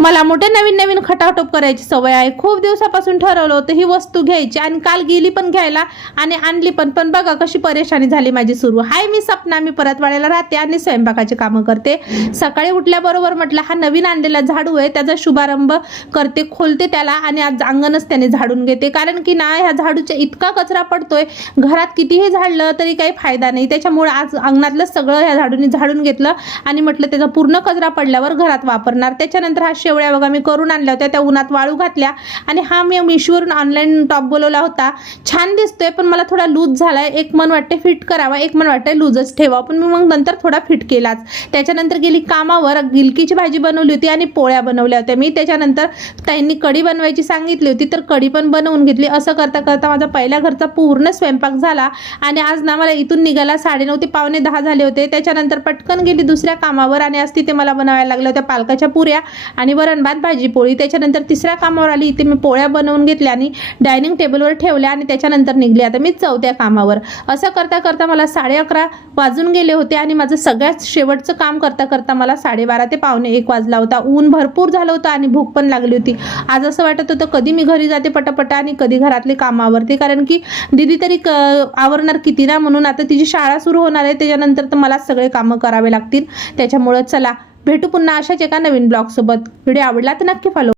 मला मोठे नवीन नवीन खटाटोप करायची सवय आहे। खूप दिवसापासून ठरवलं होतं ही वस्तू घ्यायची आणि काल गेली पण घ्यायला आणि आणली पण बघा कशी परेशानी झाली माझी सुरू। हाय मी सपना, मी परतवाड्याला राहते आणि स्वयंपाकाची कामं करते। सकाळी उठल्याबरोबर म्हटलं हा नवीन आणलेला झाडू आहे त्याचा शुभारंभ करते, खोलते त्याला आणि आज अंगणच त्याने झाडून घेते। कारण की ना ह्या झाडूचा इतका कचरा पडतोय, घरात कितीही झाडलं तरी काही फायदा नाही। त्याच्यामुळे आज अंगणातलं सगळं ह्या झाडूने झाडून घेतलं आणि म्हटलं त्याचा पूर्ण कचरा पडल्यावर घरात वापरणार। त्याच्यानंतर हा शेवळ्या बघा मी करून आणल्या होत्या, त्या उन्हात वाळू घातल्या आणि हा मी मिशोवरून ऑनलाईन टॉप बोलवला होता। छान दिसतोय पण मला थोडा लूज झालाय, एक मन वाटते फिट करावा, एक मन वाटते लूजच ठेवा, पण मी मग नंतर थोडा फिट केलाच। त्याच्यानंतर गेली कामावर, गिलकीची भाजी बनवली होती आणि पोळ्या बनवल्या होत्या मी। त्याच्यानंतर त्यांनी कढी बनवायची सांगितली होती तर कढी पण बनवून घेतली। असं करता करता माझा पहिल्या घरचा पूर्ण स्वयंपाक झाला आणि आज ना मला इथून निघायला 9:30 ते 9:45 झाले होते। त्याच्यानंतर पटकन गेली दुसऱ्या कामावर आणि आज तिथे मला बनवायला लागल्या होत्या पालकाच्या पुऱ्या आणि वरण भात भाजी पोळी। त्याच्यानंतर तिसऱ्या कामावर आली, इथे मी पोळ्या बनवून घेतल्या आणि डायनिंग टेबलवर ठेवल्या आणि त्याच्यानंतर निघले आता मी चौथ्या कामावर। असं करता करता मला 11:30 वाजून गेले होते आणि माझं सगळ्यात शेवटचं काम करता करता मला 12:30 ते 12:45 वाजला होता। ऊन भरपूर झालं होतं आणि भूक पण लागली होती। आज असं वाटत होतं कधी मी घरी जाते पटापटा आणि कधी घरातले काम आवरते, कारण की दीदी तरी आवरणार किती ना, म्हणून आता तिची शाळा सुरू होणार आहे त्याच्यानंतर तर मला सगळे कामं करावे लागतील। त्याच्यामुळे चला भेटू पुन्हा अशाच एका नवीन ब्लॉग सोबत। व्हिडिओ आवडला तर नक्की फॉलो